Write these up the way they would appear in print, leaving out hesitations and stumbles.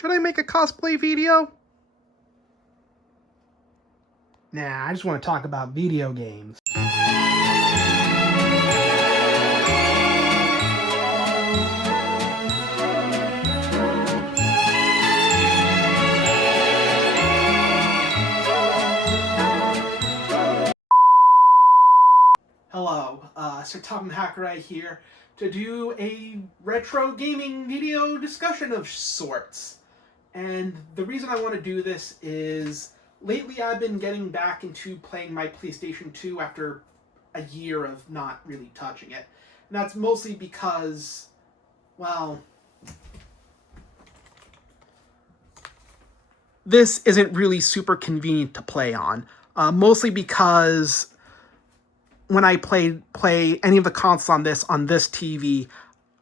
Should I make a cosplay video? Nah, I just want to talk about video games. Hello, Sir Tom Hackray here to do a retro gaming video discussion of sorts. And the reason I want to do this is lately I've been getting back into playing my PlayStation 2 after a year of not really touching it. And that's mostly because, well, this isn't really super convenient to play on. Mostly because when I play any of the consoles on this TV,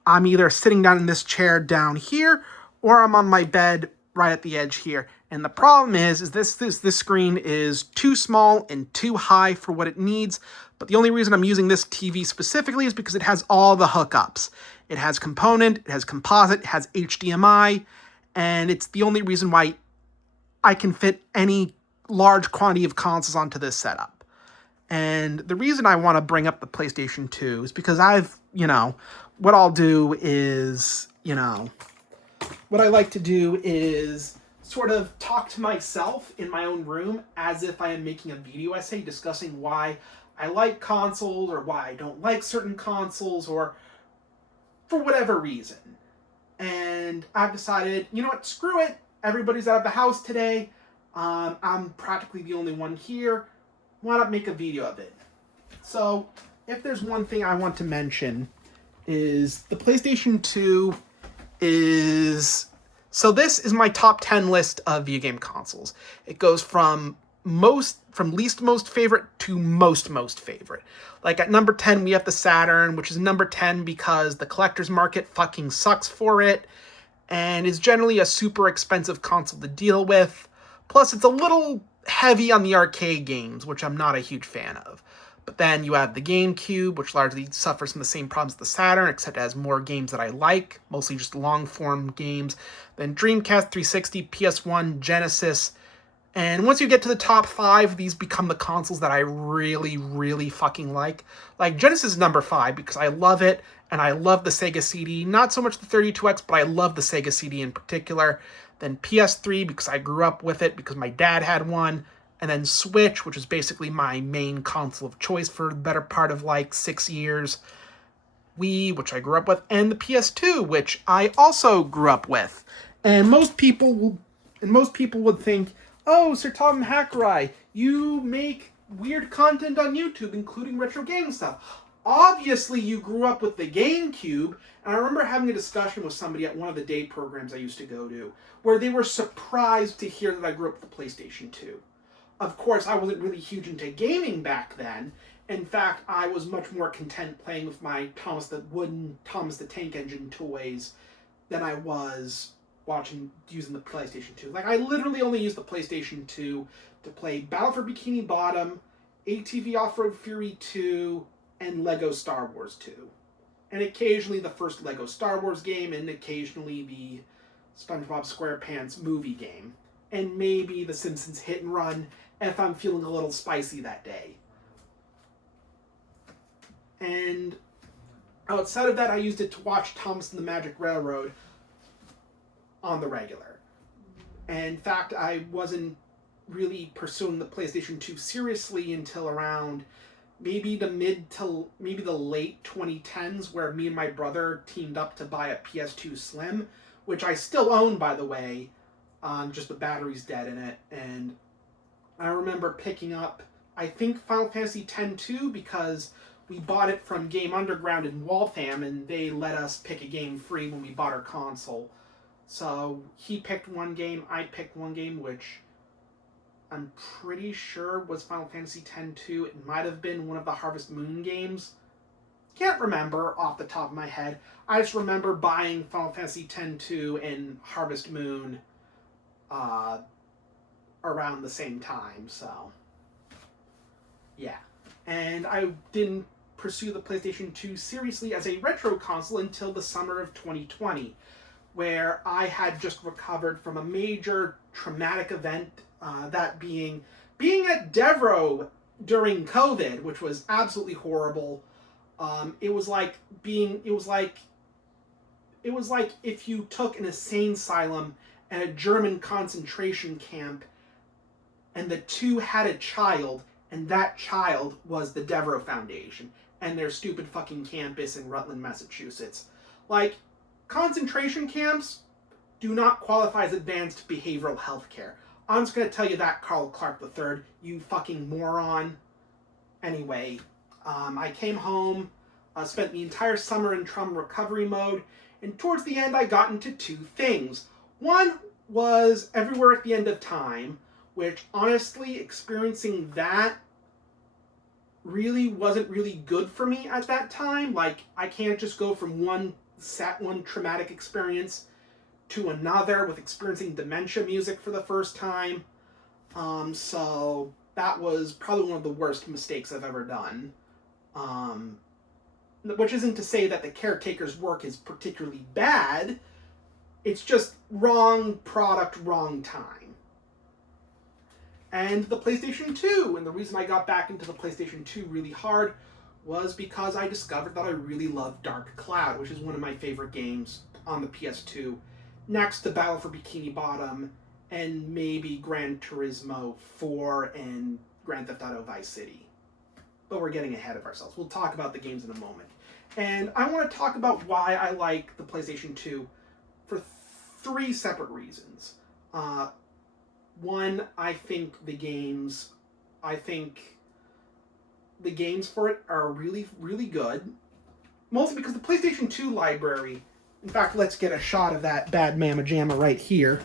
I'm either sitting down in this chair down here, or I'm on my bed right at the edge here. And the problem is this screen is too small and too high for what it needs. But the only reason I'm using this TV specifically is because it has all the hookups. It has component, it has composite, it has HDMI, and it's the only reason why I can fit any large quantity of consoles onto this setup. And the reason I want to bring up the PlayStation 2 is because what I'll do is, what I like to do is sort of talk to myself in my own room as if I am making a video essay discussing why I like consoles or why I don't like certain consoles or for whatever reason. And I've decided, you know what, screw it. Everybody's out of the house today. I'm practically the only one here. Why not make a video of it? So, if there's one thing I want to mention is the PlayStation 2 is... So this is my top 10 list of video game consoles. It goes from least most favorite to most favorite. Like at number 10 we have the Saturn, which is number 10 because the collector's market fucking sucks for it and is generally a super expensive console to deal with. Plus it's a little heavy on the arcade games, which I'm not a huge fan of. But then you have the GameCube, which largely suffers from the same problems as the Saturn, except it has more games that I like, mostly just long-form games. Then Dreamcast, 360, PS1, Genesis. And once you get to the top 5, these become the consoles that I really, really fucking like. Like, Genesis is number 5 because I love it, and I love the Sega CD. Not so much the 32X, but I love the Sega CD in particular. Then PS3 because I grew up with it because my dad had one. And then Switch, which is basically my main console of choice for the better part of like 6 years. Wii, which I grew up with, and the PS2, which I also grew up with. And most people would think, "Oh, Sir Tom Hackray, you make weird content on YouTube, including retro gaming stuff. Obviously, you grew up with the GameCube." And I remember having a discussion with somebody at one of the day programs I used to go to, where they were surprised to hear that I grew up with the PlayStation 2. Of course, I wasn't really huge into gaming back then. In fact, I was much more content playing with my Thomas the Tank Engine toys than I was using the PlayStation 2. Like, I literally only used the PlayStation 2 to play Battle for Bikini Bottom, ATV Off-Road Fury 2, and Lego Star Wars 2. And occasionally the first Lego Star Wars game, and occasionally the SpongeBob SquarePants movie game. And maybe The Simpsons Hit and Run if I'm feeling a little spicy that day. And outside of that, I used it to watch Thomas and the Magic Railroad on the regular. And in fact, I wasn't really pursuing the PlayStation 2 seriously until around maybe the late 2010s, where me and my brother teamed up to buy a PS2 Slim, which I still own, by the way. Just the battery's dead in it. And I remember picking up, I think, Final Fantasy X-2 because we bought it from Game Underground in Waltham, and they let us pick a game free when we bought our console. So he picked one game, I picked one game, which I'm pretty sure was Final Fantasy X-2. It might have been one of the Harvest Moon games. Can't remember off the top of my head. I just remember buying Final Fantasy X-2 and Harvest Moon around the same time, so yeah. And I didn't pursue the PlayStation 2 seriously as a retro console until the summer of 2020, where I had just recovered from a major traumatic event, that being at Devro during COVID, which was absolutely horrible. It was like if you took an insane asylum and a German concentration camp, and the two had a child, and that child was the Devro Foundation and their stupid fucking campus in Rutland, Massachusetts. Like, concentration camps do not qualify as advanced behavioral health care. I'm just going to tell you that, Carl Clark III, you fucking moron. Anyway, I came home, spent the entire summer in trauma recovery mode, and towards the end I got into two things. One was Everywhere at the End of Time, which honestly, experiencing that really wasn't really good for me at that time. Like, I can't just go from one traumatic experience to another with experiencing dementia music for the first time. So that was probably one of the worst mistakes I've ever done. Which isn't to say that the caretaker's work is particularly bad. It's just wrong product, wrong time. And the PlayStation 2, and the reason I got back into the PlayStation 2 really hard was because I discovered that I really love Dark Cloud, which is one of my favorite games on the PS2, next to Battle for Bikini Bottom, and maybe Gran Turismo 4 and Grand Theft Auto Vice City. But we're getting ahead of ourselves. We'll talk about the games in a moment. And I want to talk about why I like the PlayStation 2 for three separate reasons. One, I think the games for it are really, really good. Mostly because the PlayStation 2 library, in fact, let's get a shot of that bad mamma jamma right here.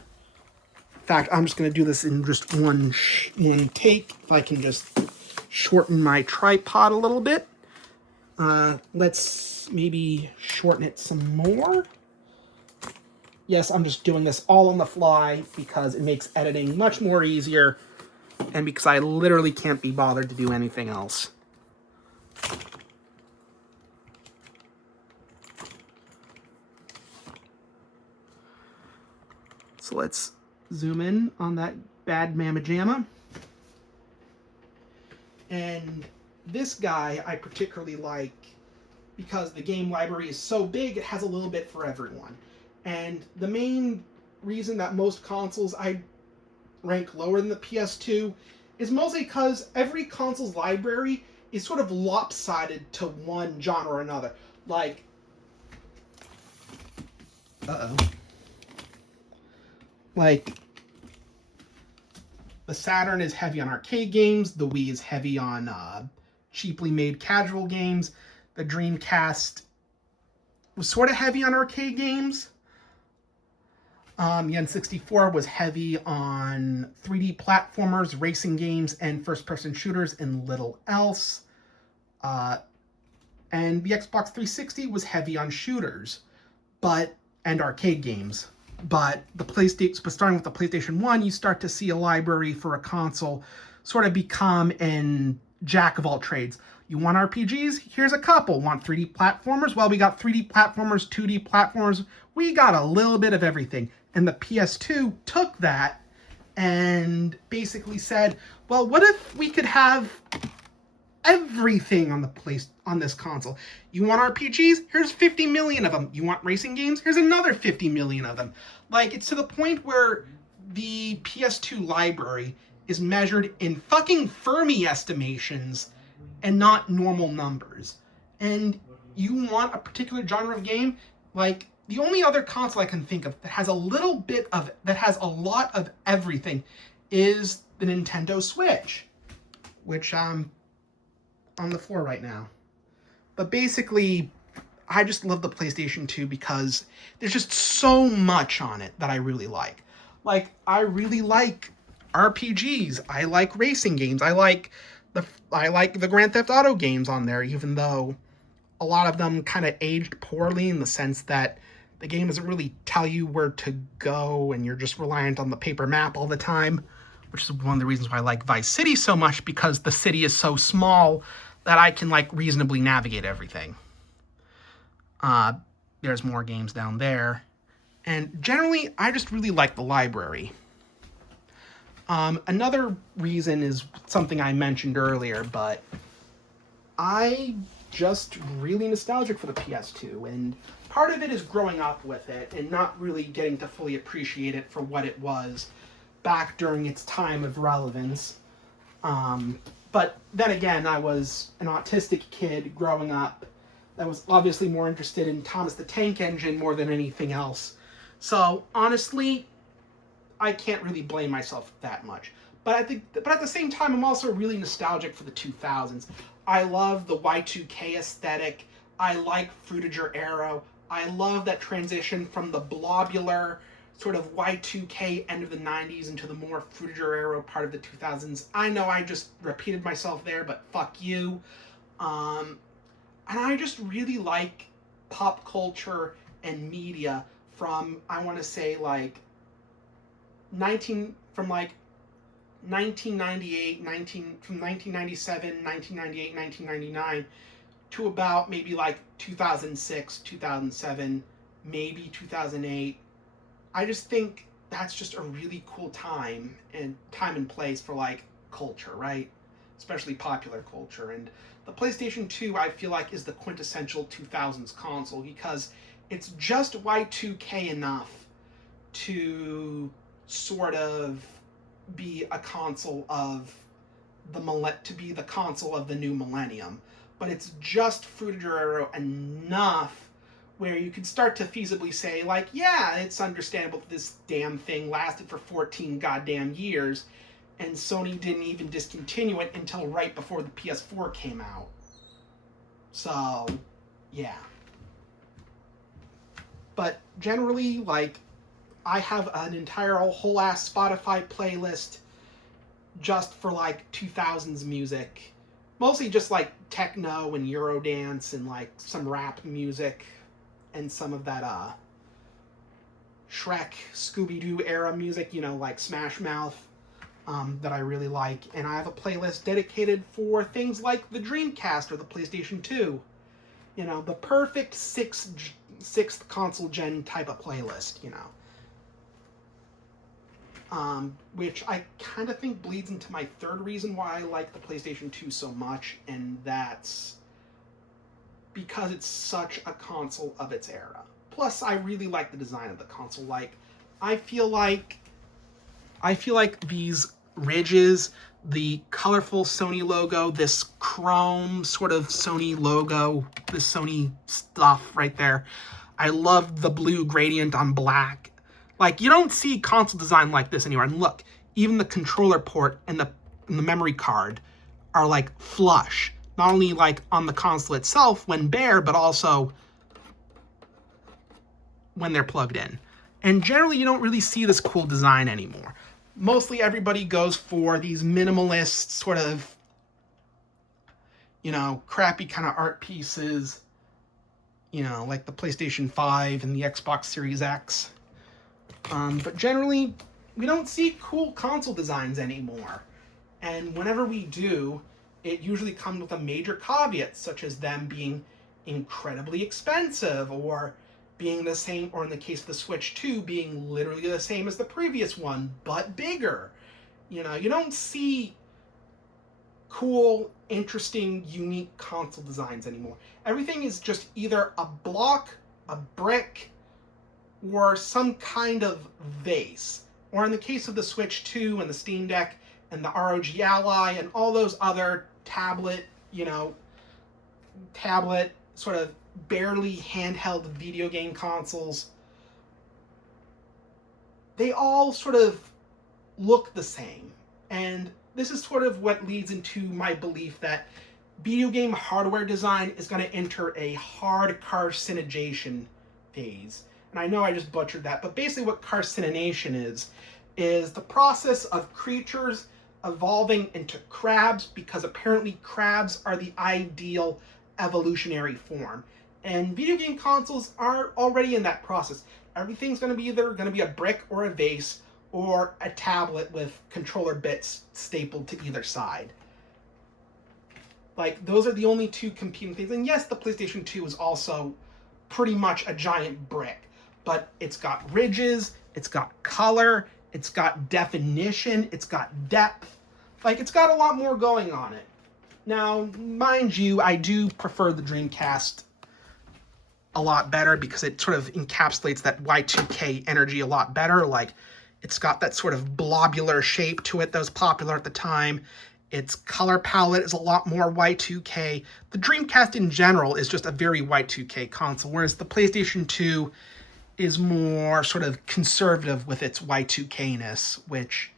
In fact, I'm just going to do this in just one take. If I can just shorten my tripod a little bit. Let's maybe shorten it some more. Yes, I'm just doing this all on the fly because it makes editing much more easier and because I literally can't be bothered to do anything else. So let's zoom in on that bad mamma jamma. And this guy I particularly like because the game library is so big, it has a little bit for everyone. And the main reason that most consoles I rank lower than the PS2 is mostly because every console's library is sort of lopsided to one genre or another. Like, like, the Saturn is heavy on arcade games, the Wii is heavy on cheaply made casual games, the Dreamcast was sort of heavy on arcade games. The N64 was heavy on 3D platformers, racing games, and first-person shooters, and little else. And the Xbox 360 was heavy on shooters, and arcade games. But starting with the PlayStation 1, you start to see a library for a console sort of become an jack of all trades. You want RPGs? Here's a couple. Want 3D platformers? Well, we got 3D platformers, 2D platformers. We got a little bit of everything. And the PS2 took that and basically said, well, what if we could have everything on this console? You want RPGs? Here's 50 million of them. You want racing games? Here's another 50 million of them. Like, it's to the point where the PS2 library is measured in fucking Fermi estimations and not normal numbers. And you want a particular genre of game? Like, the only other console I can think of that has a lot of everything is the Nintendo Switch, which I'm on the floor right now. But basically, I just love the PlayStation 2 because there's just so much on it that I really like. Like, I really like RPGs. I like racing games. I like the Grand Theft Auto games on there, even though a lot of them kind of aged poorly in the sense that the game doesn't really tell you where to go and you're just reliant on the paper map all the time, which is one of the reasons why I like Vice City so much, because the city is so small that I can reasonably navigate everything. There's more games down there. And generally, I just really like the library. Another reason is something I mentioned earlier, but I just really nostalgic for the PS2, and part of it is growing up with it and not really getting to fully appreciate it for what it was back during its time of relevance. But then again, I was an autistic kid growing up that was obviously more interested in Thomas the Tank Engine more than anything else. So honestly, I can't really blame myself that much. But at the same time, I'm also really nostalgic for the 2000s. I love the Y2K aesthetic. I like Frutiger Aero. I love that transition from the blobular sort of Y2K end of the 90s into the more Frutiger Aero part of the 2000s. I know I just repeated myself there, but fuck you. And I just really like pop culture and media from, I want to say, like 1998, from 1997, 1998, 1999 to about maybe like 2006, 2007, maybe 2008. I just think that's just a really cool time and place for like culture, right? Especially popular culture. And the PlayStation 2, I feel like, is the quintessential 2000s console because it's just Y2K enough to sort of be a console of the console of the new millennium, but it's just Frutiger Aero enough where you could start to feasibly say, like, yeah, it's understandable that this damn thing lasted for 14 goddamn years, and Sony didn't even discontinue it until right before the PS4 came out. So, yeah. But generally, like, I have an entire whole ass Spotify playlist just for like 2000s music. Mostly just like techno and Eurodance and like some rap music and some of that Shrek, Scooby-Doo era music, you know, like Smash Mouth, that I really like. And I have a playlist dedicated for things like the Dreamcast or the PlayStation 2. You know, the perfect sixth console gen type of playlist, you know. Which I kind of think bleeds into my third reason why I like the PlayStation 2 so much, and that's because it's such a console of its era. Plus, I really like the design of the console. Like, I feel like these ridges, the colorful Sony logo, this chrome sort of Sony logo, this Sony stuff right there. I love the blue gradient on black. Like, you don't see console design like this anywhere. And look, even the controller port and the memory card are like flush. Not only like on the console itself when bare, but also when they're plugged in. And generally, you don't really see this cool design anymore. Mostly everybody goes for these minimalist sort of, you know, crappy kind of art pieces, you know, like the PlayStation 5 and the Xbox Series X. But generally, we don't see cool console designs anymore. And whenever we do, it usually comes with a major caveat, such as them being incredibly expensive, or being the same, or in the case of the Switch 2, being literally the same as the previous one, but bigger. You know, you don't see cool, interesting, unique console designs anymore. Everything is just either a block, a brick, or some kind of vase. Or in the case of the Switch 2 and the Steam Deck and the ROG Ally and all those other tablet sort of barely handheld video game consoles, they all sort of look the same. And this is sort of what leads into my belief that video game hardware design is going to enter a hard carcinization phase. And I know I just butchered that, but basically what carcinization is the process of creatures evolving into crabs, because apparently crabs are the ideal evolutionary form. And video game consoles are already in that process. Everything's going to be either going to be a brick or a vase or a tablet with controller bits stapled to either side. Like, those are the only two competing things. And yes, the PlayStation 2 is also pretty much a giant brick. but it's got ridges, it's got color, it's got definition, it's got depth. Like, it's got a lot more going on it. Now, mind you, I do prefer the Dreamcast a lot better because it sort of encapsulates that Y2K energy a lot better. Like, it's got that sort of blobular shape to it that was popular at the time. Its color palette is a lot more Y2K. The Dreamcast in general is just a very Y2K console, whereas the PlayStation 2 is more sort of conservative with its Y2K-ness, which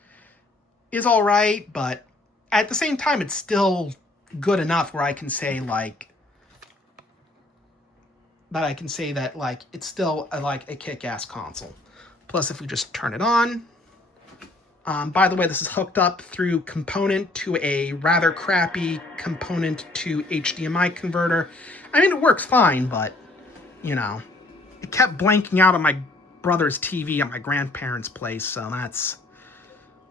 is all right, but at the same time, it's still good enough where I can say, like, that it's still a kick-ass console. Plus, if we just turn it on, by the way, this is hooked up through component to a rather crappy component to HDMI converter. I mean, it works fine, but, you know, it kept blanking out on my brother's TV at my grandparents' place, so that's,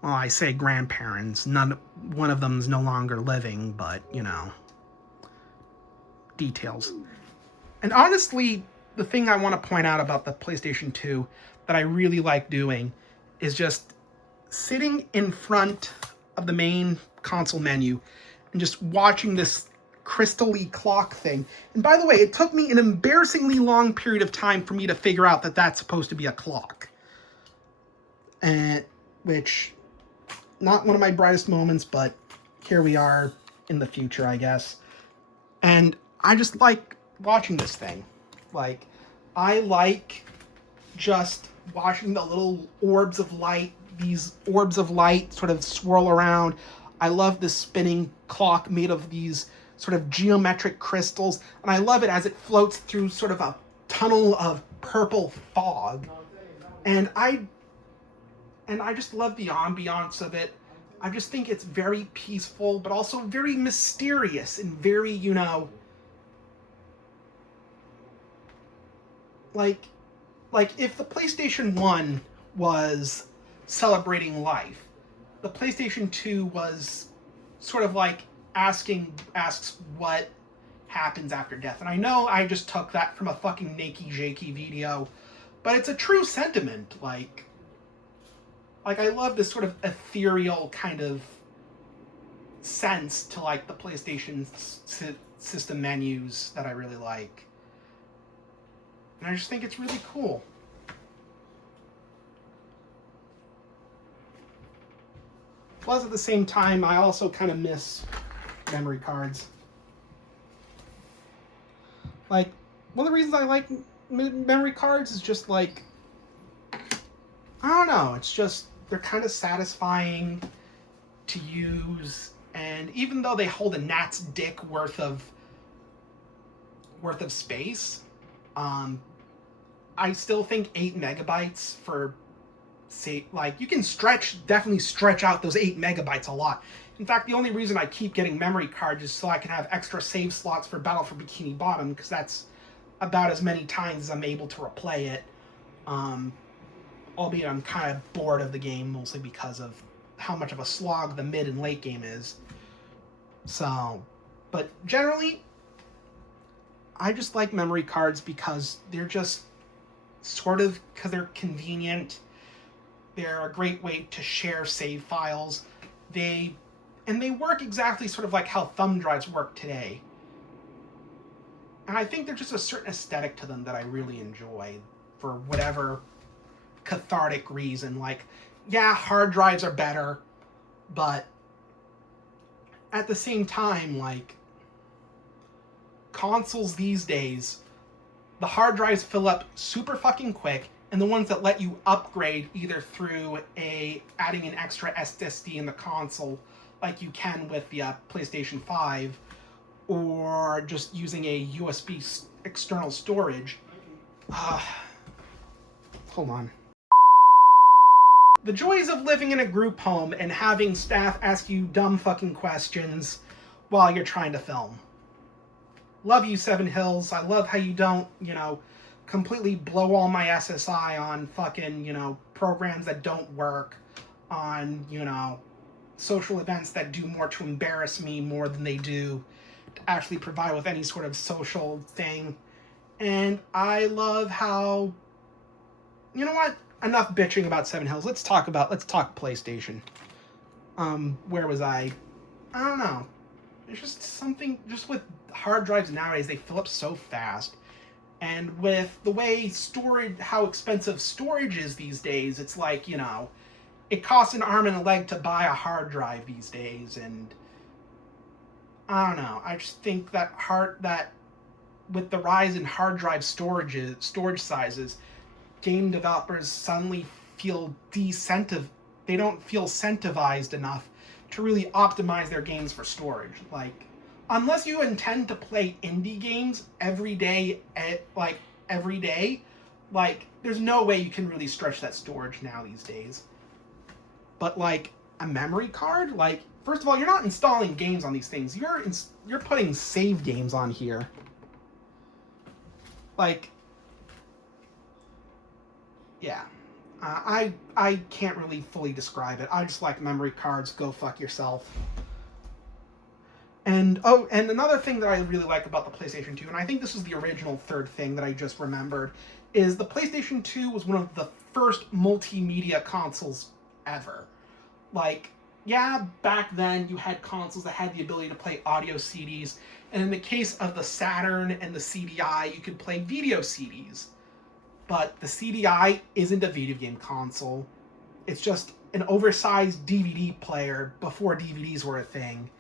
well, I say grandparents. One of them's no longer living, but, you know, details. And honestly, the thing I want to point out about the PlayStation 2 that I really like doing is just sitting in front of the main console menu and just watching this crystal-y clock thing. And by the way, it took me an embarrassingly long period of time for me to figure out that that's supposed to be a clock. Which, not one of my brightest moments, but here we are in the future, I guess. And I just like watching this thing. Like, I like just watching the little orbs of light, these orbs of light sort of swirl around. I love this spinning clock made of these sort of geometric crystals, and I love it as it floats through sort of a tunnel of purple fog. And I just love the ambiance of it. I just think it's very peaceful, but also very mysterious and very, you know, like if the PlayStation 1 was celebrating life, the PlayStation 2 was sort of like asks what happens after death. And I know I just took that from a fucking Nakey Jakey video, but it's a true sentiment. Like I love this sort of ethereal kind of sense to like the PlayStation system menus that I really like. And I just think it's really cool. Plus, at the same time, I also kind of miss memory cards. Like, one of the reasons I like memory cards is just like, I don't know, it's just, they're kind of satisfying to use, and even though they hold a gnat's dick worth of space, I still think 8 megabytes for, say, like, you can definitely stretch out those 8 megabytes a lot. In fact, the only reason I keep getting memory cards is so I can have extra save slots for Battle for Bikini Bottom, because that's about as many times as I'm able to replay it. Albeit I'm kind of bored of the game, mostly because of how much of a slog the mid and late game is. So, but generally, I just like memory cards because they're just because they're convenient. They're a great way to share save files. They work exactly sort of like how thumb drives work today. And I think there's just a certain aesthetic to them that I really enjoy for whatever cathartic reason. Like, yeah, hard drives are better, but at the same time, like, consoles these days, the hard drives fill up super fucking quick, and the ones that let you upgrade either through adding an extra SSD in the console, like you can with the PlayStation 5, or just using a USB external storage. Hold on. The joys of living in a group home and having staff ask you dumb fucking questions while you're trying to film. Love you, Seven Hills. I love how you don't, completely blow all my SSI on fucking, programs that don't work, on, social events that do more to embarrass me more than they do to actually provide with any sort of social thing. And I love how you know what? Enough bitching about Seven Hills. Let's talk PlayStation. Where was I? I don't know. There's just something, just with hard drives nowadays, they fill up so fast. And with the way storage, how expensive storage is these days, it's like, you know, it costs an arm and a leg to buy a hard drive these days. And I don't know. I just think that with the rise in hard drive storage sizes, game developers suddenly feel they don't feel incentivized enough to really optimize their games for storage. Like, unless you intend to play indie games every day, there's no way you can really stretch that storage now these days. But like a memory card, like, first of all, you're not installing games on these things. You're putting save games on here. Like, yeah. I can't really fully describe it. I just like memory cards. Go fuck yourself. And another thing that I really like about the PlayStation 2, and I think this is the original third thing that I just remembered, is the PlayStation 2 was one of the first multimedia consoles ever. Like, yeah, back then you had consoles that had the ability to play audio CDs, and in the case of the Saturn and the CDI, you could play video CDs. But the CDI isn't a video game console. It's just an oversized DVD player before DVDs were a thing.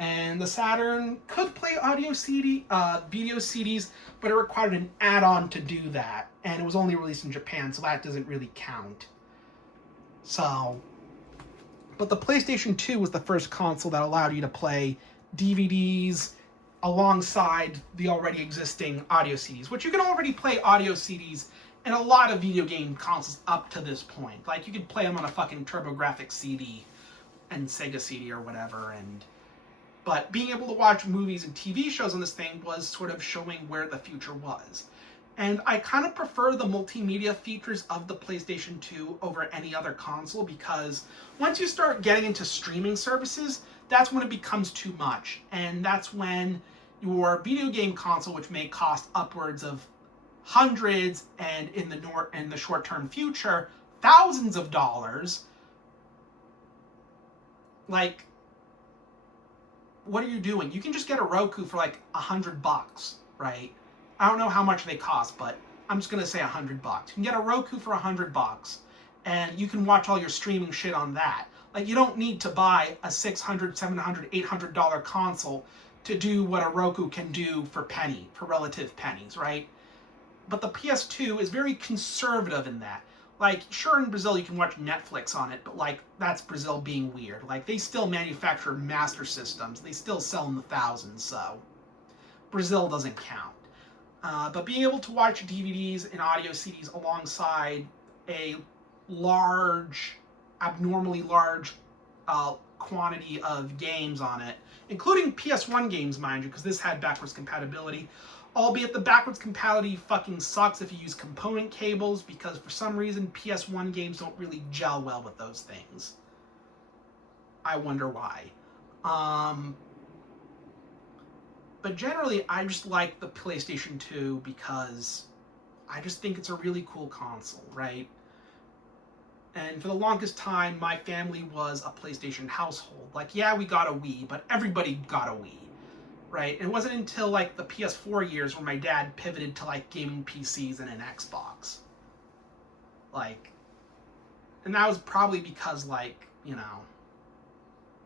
And the Saturn could play video CDs, but it required an add-on to do that. And it was only released in Japan, so that doesn't really count. But the PlayStation 2 was the first console that allowed you to play DVDs alongside the already existing audio CDs, which you can already play audio CDs in a lot of video game consoles up to this point. Like, you could play them on a fucking TurboGrafx CD and Sega CD or whatever, but being able to watch movies and TV shows on this thing was sort of showing where the future was. And I kind of prefer the multimedia features of the PlayStation 2 over any other console, because once you start getting into streaming services, that's when it becomes too much. And that's when your video game console, which may cost upwards of hundreds, and in the short-term future, thousands of dollars, like, what are you doing? You can just get a Roku for like $100, right? I don't know how much they cost, but I'm just gonna say $100. You can get a Roku for $100, and you can watch all your streaming shit on that. Like, you don't need to buy a $600, $700, $800 console to do what a Roku can do for relative pennies, right? But the PS2 is very conservative in that. Like, sure, in Brazil you can watch Netflix on it, but like, that's Brazil being weird. Like, they still manufacture master systems. They still sell in the thousands, so Brazil doesn't count. But being able to watch DVDs and audio CDs alongside a abnormally large quantity of games on it, including PS1 games, mind you, because this had backwards compatibility. Albeit the backwards compatibility fucking sucks if you use component cables, because for some reason PS1 games don't really gel well with those things. I wonder why. But generally, I just like the PlayStation 2 because I just think it's a really cool console, right? And for the longest time, my family was a PlayStation household. Like, yeah, we got a Wii, but everybody got a Wii. Right? It wasn't until like the PS4 years where my dad pivoted to like gaming PCs and an Xbox. Like, and that was probably because, like, you know,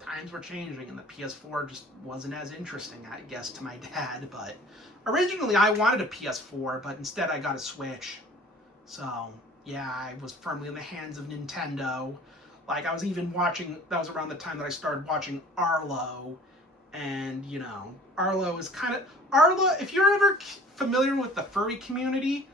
times were changing and the PS4 just wasn't as interesting, I guess, to my dad. But originally I wanted a PS4, but instead I got a Switch. So yeah, I was firmly in the hands of Nintendo. Like, I was even watching, that was around the time that I started watching Arlo. And, you know, Arlo, if you're ever familiar with the furry community,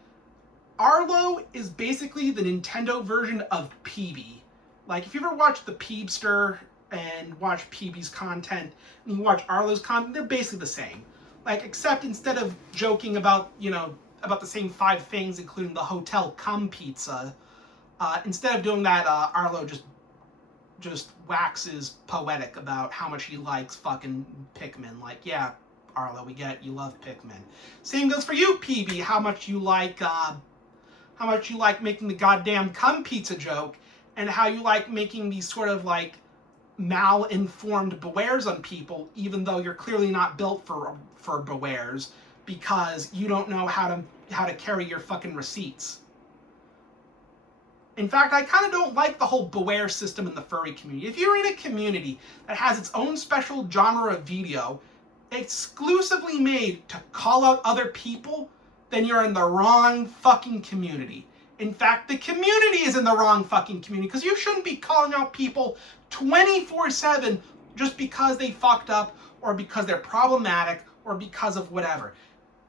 Arlo is basically the Nintendo version of Peeby. Like, if you ever watch the Peebster and watch Peeby's content, and you watch Arlo's content, they're basically the same. Like, except instead of joking about, you know, about the same 5 things, including the hotel cum pizza, instead of doing that, Arlo just waxes poetic about how much he likes fucking Pikmin. Like, yeah, Arlo, we get it, you love Pikmin. Same goes for you, Peeby, how much you like how much you like making the goddamn cum pizza joke, and how you like making these sort of like mal-informed bewares on people, even though you're clearly not built for bewares because you don't know how to carry your fucking receipts. In fact, I kind of don't like the whole beware system in the furry community. If you're in a community that has its own special genre of video exclusively made to call out other people, then you're in the wrong fucking community. In fact, the community is in the wrong fucking community, because you shouldn't be calling out people 24/7 just because they fucked up, or because they're problematic, or because of whatever.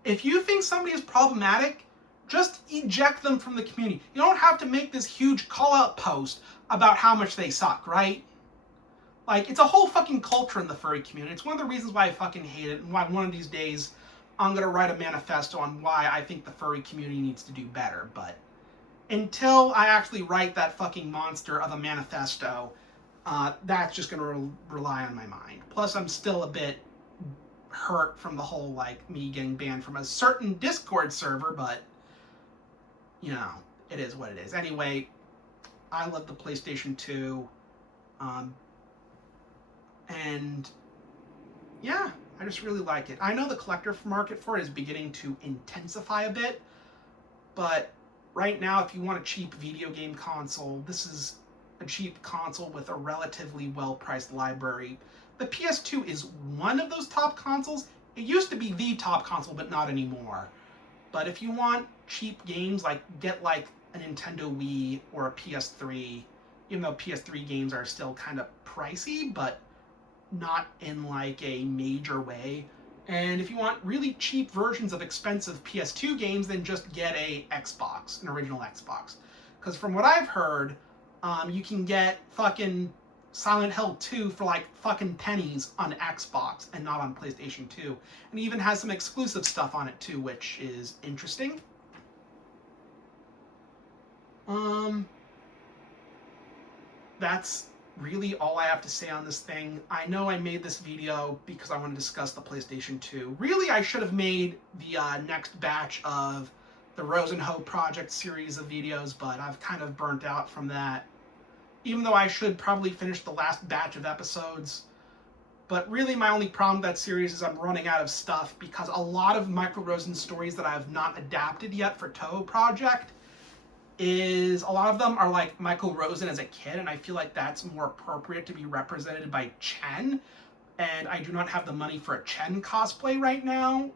If you think somebody is problematic, just eject them from the community. You don't have to make this huge call-out post about how much they suck, right? Like, it's a whole fucking culture in the furry community. It's one of the reasons why I fucking hate it, and why one of these days I'm going to write a manifesto on why I think the furry community needs to do better. But until I actually write that fucking monster of a manifesto, that's just going to rely on my mind. Plus, I'm still a bit hurt from the whole, like, me getting banned from a certain Discord server, but you know, it is what it is. Anyway, I love the PlayStation 2. And yeah, I just really like it. I know the collector market for it is beginning to intensify a bit, but right now, if you want a cheap video game console, this is a cheap console with a relatively well-priced library. The PS2 is one of those top consoles. It used to be the top console, but not anymore. But if you want cheap games, like, get like a Nintendo Wii or a PS3, even though PS3 games are still kind of pricey, but not in like a major way. And if you want really cheap versions of expensive PS2 games, then just get a Xbox, an original Xbox. Because from what I've heard, you can get fucking Silent Hill 2 for like fucking pennies on Xbox and not on PlayStation 2. And it even has some exclusive stuff on it too, which is interesting. That's really all I have to say on this thing. I know I made this video because I want to discuss the PlayStation 2. Really, I should have made the next batch of the Rose and Hoe Project series of videos, but I've kind of burnt out from that. Even though I should probably finish the last batch of episodes. But really, my only problem with that series is I'm running out of stuff, because a lot of Michael Rosen's stories that I have not adapted yet for Toho Project is, a lot of them are like Michael Rosen as a kid, and I feel like that's more appropriate to be represented by Chen, and I do not have the money for a Chen cosplay right now,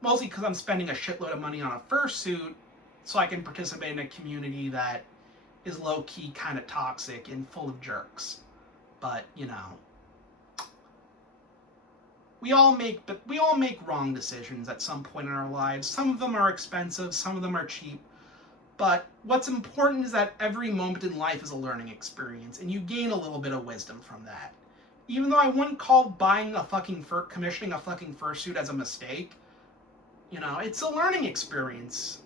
mostly because I'm spending a shitload of money on a fursuit, so I can participate in a community that is low-key kind of toxic and full of jerks. But, you know, we all make wrong decisions at some point in our lives. Some of them are expensive, some of them are cheap. But what's important is that every moment in life is a learning experience, and you gain a little bit of wisdom from that. Even though I wouldn't call commissioning a fucking fursuit as a mistake, you know, it's a learning experience.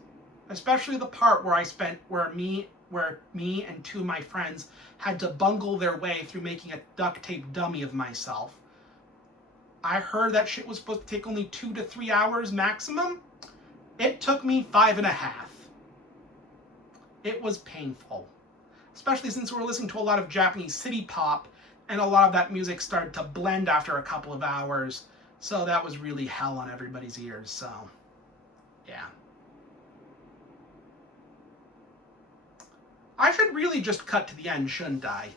Especially the part where me and two of my friends had to bungle their way through making a duct tape dummy of myself. I heard that shit was supposed to take only 2 to 3 hours maximum. It took me 5.5. It was painful. Especially since we were listening to a lot of Japanese city pop, and a lot of that music started to blend after a couple of hours. So that was really hell on everybody's ears, so yeah. I should really just cut to the end, shouldn't I?